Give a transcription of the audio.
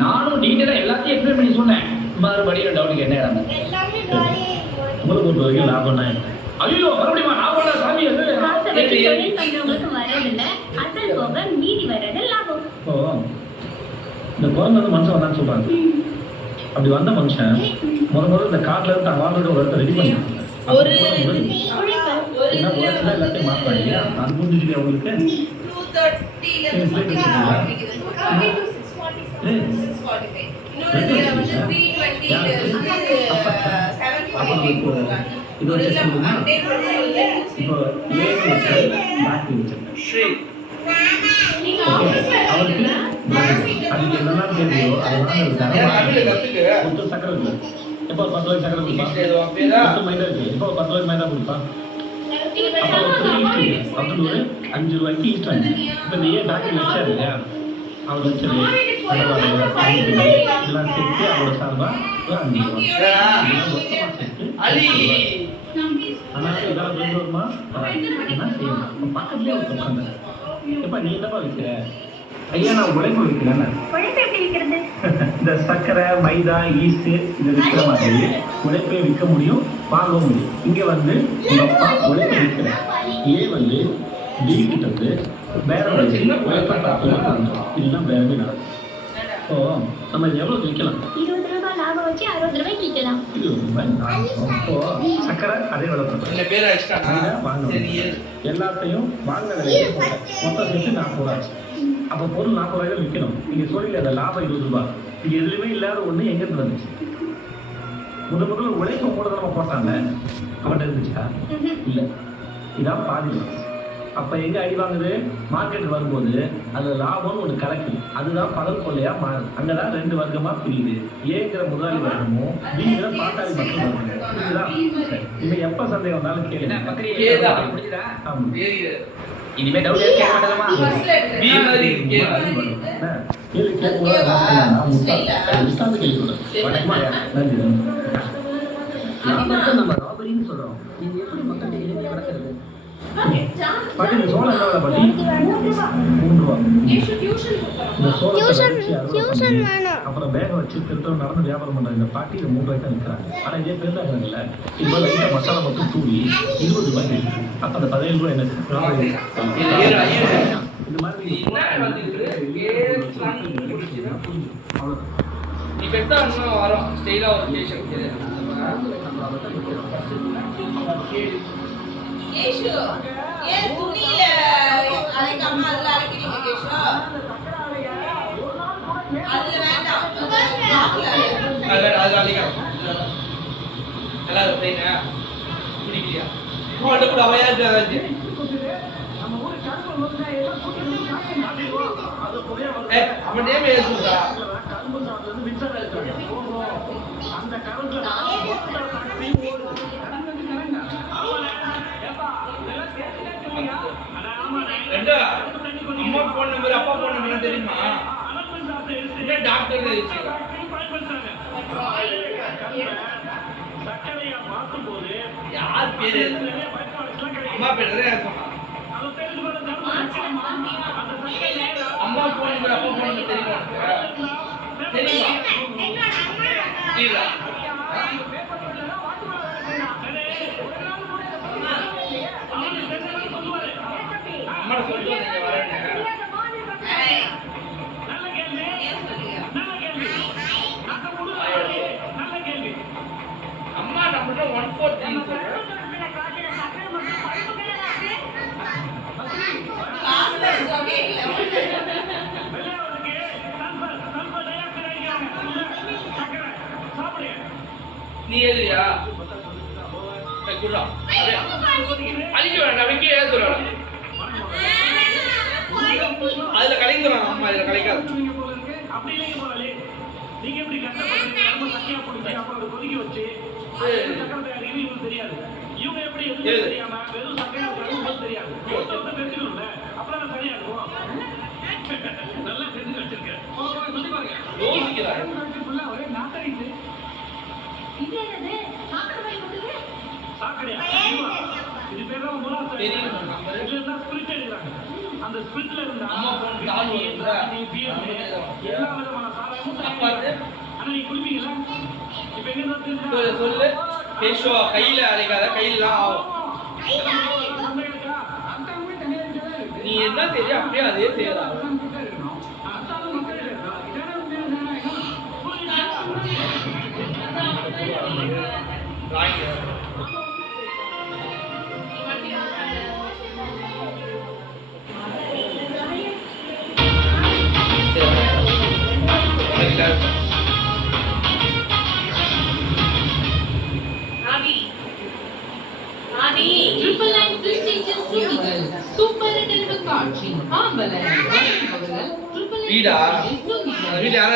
நானும் டீட்டெயிலா எல்லாத்தையும் எக்ஸ்பிளைன் பண்ணி சொன்னேன். மறுபடியும் டவுட்டுக்கு என்ன இடம் உங்களுக்கு ஒரு வரைக்கும் லாபம் தான். ஐயோ மறுபடியும் லாபம் சாமி இந்த குழந்தை வந்து மனுஷன் வந்தான்னு சொல்றாங்க. அப்படி வந்த மனுஷன் முதல்ல இந்த காட்டுல இருந்து தான் வாழ்ந்துட்டு ஒரு இடத்த ரெடி பண்ணாங்க. எல்லாத்தையும் மாற்றாங்க. அது புரிஞ்சுட்டு அவங்களுக்கு அதுக்கு என்னெல்லாம் தெரியும் அது சக்கரை இல்லை. இப்போ 10 ரூபாய்க்கு சக்கரை கொடுப்பா, மைதா இருக்கு. இப்போ 10 ரூபாய்க்கு மைதா கொடுப்பா, அப்புறம் ஒரு 5 ரூபாய்க்கு ஈஸ்ட் வாங்கி. இப்போ நீ ஏன் டாக்டர் வச்சாரு இல்லையா, அவர் வச்சது இதெல்லாம் சேர்த்து அவரோட சார்பா ஒரு 5 ரூபா சேர்த்து. ஆனால் இதெல்லாம் வருமா என்ன செய்யணும்? பக்கத்துலேயே ஒரு உட்காந்து எப்போ நீ என்னப்பா விற்கிற? ஐயா நான் உழைப்பு விற்கிறேன்னு. இந்த சர்க்கரை மைதா ஈஸ்ட் இதை விற்கிற மாதிரி உழைப்பை விற்க முடியும், வாங்கவும் முடியும். இங்கே வந்து உங்கள் அப்பா உழைப்பை விற்கிறேன், ஏ வந்து பி கிட்ட வந்து வேற உழைப்பை பார்க்கலாம். இதுதான் வேறவே நடக்கும். ஸோ நம்ம எவ்வளோ விற்கலாம்? 20 ரூபாய் லாபம் வச்சு 60 ரூபாய்க்கு விற்கலாம். 20 ரூபாய். அப்போ சக்கரை அதே விலை வாங்க எல்லாத்தையும் வாங்க விலையை மொத்தம் சேர்த்து 40 ரூபா. அப்போ பொருள் 40 ரூபாய்க்கு விற்கணும். நீங்கள் சொல்லி அந்த லாபம் 20 ரூபாய். இங்கே எதுலையுமே இல்லாத ஒன்று எங்கேருந்து வந்துச்சு? முதல்ல உழைப்பு கூட நம்ம போட்டாங்க, அவன்கிட்ட இருந்துச்சா? இல்லை. இதான் பாதி. அப்போ எங்கே அடி வாங்குது? மார்க்கெட் வரும்போது அதில் லாபம்னு ஒன்று கலக்குது. அதுதான் பகல் கொள்ளையாக மாறுது. அங்கே தான் 2 வர்க்கமாக பிரியுது. ஏங்கிற முதலாளி வர்க்கமும் பிங்கிற பாட்டாளி மக்கள் வர்க்கமும். இதுதான் இவன் எப்போ சந்தேகம் வந்தாலும் கேளு. இனிமே டவுட் கேட்க மாட்டேமா? பி மாதிரி கேள்வி கேட்கக்கூடாது. நம்ம ராபரின்னு சொல்றோம். நீங்க எப்படி மக்கள் எளிமையை நடக்கிறது? பாட்டி இந்த சோளம் என்ன விலை பாட்டி? 3 ரூபா. அப்புறம் பேக வச்சு திருத்தம் நடந்து வியாபாரம் பண்றாங்க. இந்த பாட்டி 3 ரூபாய்க்கு தான் விற்கிறாங்க. ஆனா இதே பெருந்தாங்கல்ல இப்போ லைட்டா மசாலா மட்டும் தூவி 20 ரூபாய்க்கு விற்கிறாங்க. அப்ப அந்த 17 ரூபாய் என்ன? இந்த மாதிரி கேஷு ஏன் துணியில அரைக்காம அதுல அரைக்கிறீங்க கேஷு? அதுல வேண்டாம், அது அரைக்கலாம். எல்லாரும் ட்ரெயினா குடிக்கலையா? போட்டு கூட அவையாச்சு அதாச்சு. அவன் நேம் ஏசுடா. அந்த கரண்ட்ல அம்மா போன் நம்பர் அப்பா போன் நம்பர் தெரியுமா? டாக்டர் யார் பேரு? அம்மா பேரு அம்மா போன் நம்பர் அப்பா போன் நம்பர் தெரியுமா? தெரியுமா? அம்மா சொல்லுவாங்க வரேன்னு. நீ எழுதுறியா குடுறா அழிக்க வேண்டாம் அப்படியே கீழே எழுத சொல்லலாம் அதுல கலைந்துறான் அம்மா இதுல கலைக்காது அப்படி இல்லைங்க போறாளே நீங்க எப்படி கஷ்டப்படுறீங்க ரொம்ப சக்கியா பிடிச்சி அப்புறம் அதை கொதிக்க வச்சு சக்கரை தயாரிக்கிறது இவங்களுக்கு தெரியாது இவங்க எப்படி எதுவுமே தெரியாம வெறும் சக்கையா உங்களுக்கு தெரியாது ஒருத்தர் தெரிஞ்சுக்கணும்ல அப்புறம் நான் சரியா இருக்கும் நல்லா தெரிஞ்சு வச்சிருக்கேன் சொல்லி பாருங்க யோசிக்கிறாரு ஒரே நாத்தடிச்சு இது என்னது சாக்கடை கொடுக்குது சாக்கடையா இது பேர் தான் மூலாசை தெரியும் நம்பர் இதுல இருந்தா ஸ்பிரிட் எடுக்கிறாங்க அந்த ஸ்பிரிட்ல இருந்தா அம்மா போன் கால் வருதுல எல்லா விதமான சாராயமும் அப்பாத்து ஆனா நீ குடிப்பீங்களா இப்ப எங்க தெரிஞ்சா சொல்லு கேஷோ கையில அரைக்காத கையிலாம் ஆகும் நீ என்ன செய்ய அப்படியே அதே செய்யறா Triple Line PlayStation Studios Super Nintendo காட்சி ஆம்பல வீடா Studios வீடு யாரா